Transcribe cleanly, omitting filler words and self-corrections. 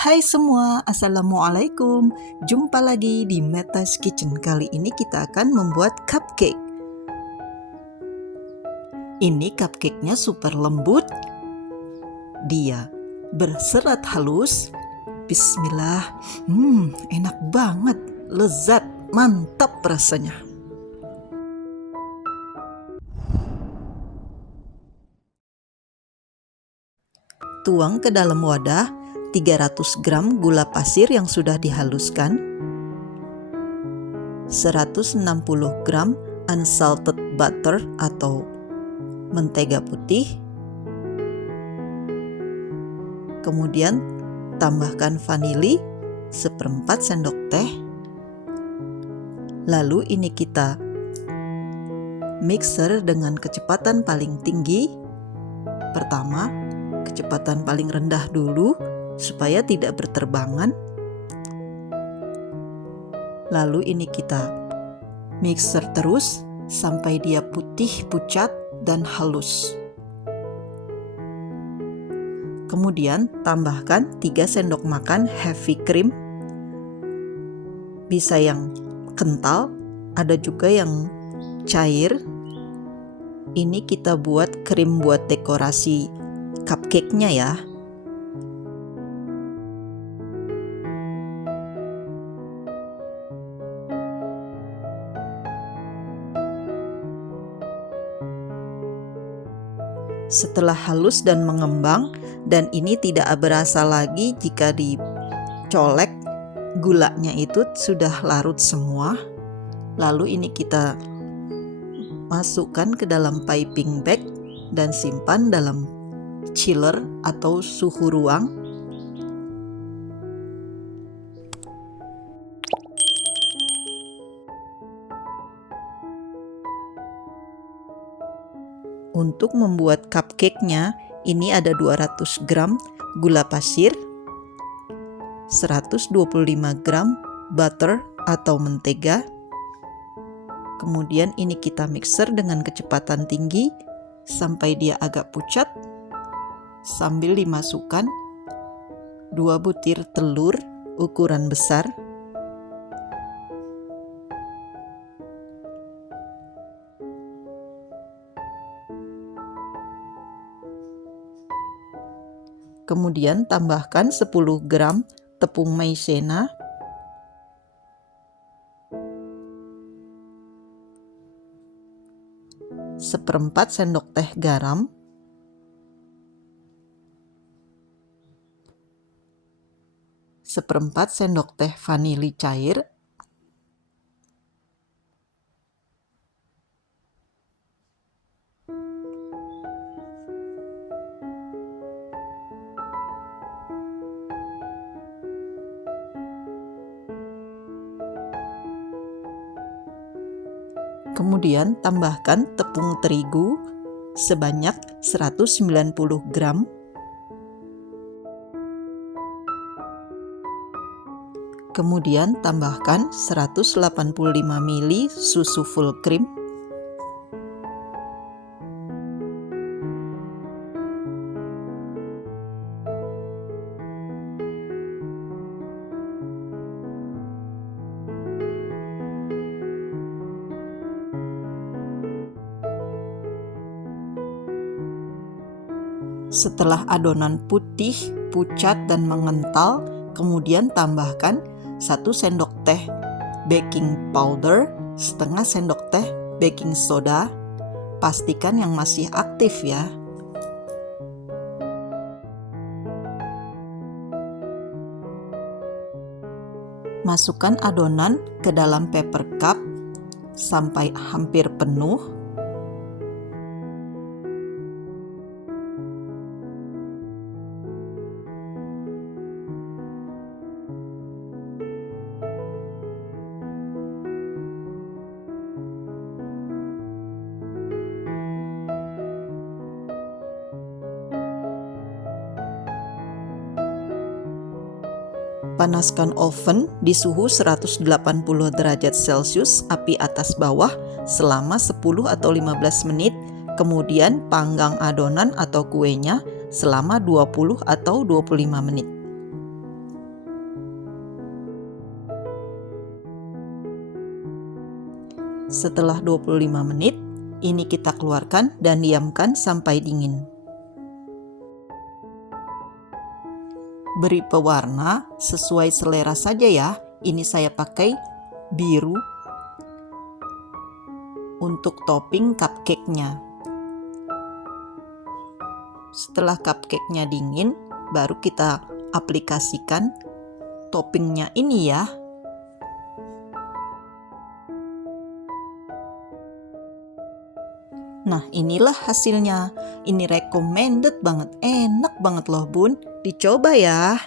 Hai semua, Assalamualaikum. Jumpa lagi di Meta's Kitchen. Kali ini kita akan membuat cupcake. Ini cupcake-nya super lembut. Dia berserat halus. Bismillah. Enak banget, lezat, mantap rasanya. Tuang ke dalam wadah 300 gram gula pasir yang sudah dihaluskan, 160 gram unsalted butter atau mentega putih, kemudian tambahkan vanili 1/4 sendok teh, lalu ini kita mixer dengan kecepatan paling tinggi. Pertama, kecepatan paling rendah dulu supaya tidak berterbangan. Lalu ini kita mixer terus sampai dia putih, pucat, dan halus. Kemudian tambahkan 3 sendok makan heavy cream. Bisa yang kental, ada juga yang cair. Ini kita buat krim buat dekorasi cupcake-nya ya. Setelah halus dan mengembang, dan ini tidak berasa lagi jika dicolek, gulanya itu sudah larut semua. Lalu ini kita masukkan ke dalam piping bag dan simpan dalam chiller atau suhu ruang. Untuk membuat cupcake-nya, ini ada 200 gram gula pasir, 125 gram butter atau mentega. Kemudian ini kita mixer dengan kecepatan tinggi sampai dia agak pucat, sambil dimasukkan 2 butir telur ukuran besar. Kemudian tambahkan 10 gram tepung maizena, 1/4 sendok teh garam, 1/4 sendok teh vanili cair, kemudian tambahkan tepung terigu sebanyak 190 gram, kemudian tambahkan 185 ml susu full cream, setelah adonan putih, pucat, dan mengental, kemudian tambahkan 1 sendok teh baking powder, setengah sendok teh baking soda. Pastikan yang masih aktif ya. Masukkan adonan ke dalam paper cup sampai hampir penuh. Panaskan oven di suhu 180 derajat Celcius, api atas bawah selama 10 atau 15 menit. Kemudian panggang adonan atau kuenya selama 20 atau 25 menit. Setelah 25 menit, ini kita keluarkan dan diamkan sampai dingin. Beri pewarna sesuai selera saja ya. Ini saya pakai biru untuk topping cupcake-nya. Setelah cupcake-nya dingin, baru kita aplikasikan toppingnya ini ya. Nah, inilah hasilnya. Ini recommended banget, enak banget loh bun. Dicoba ya.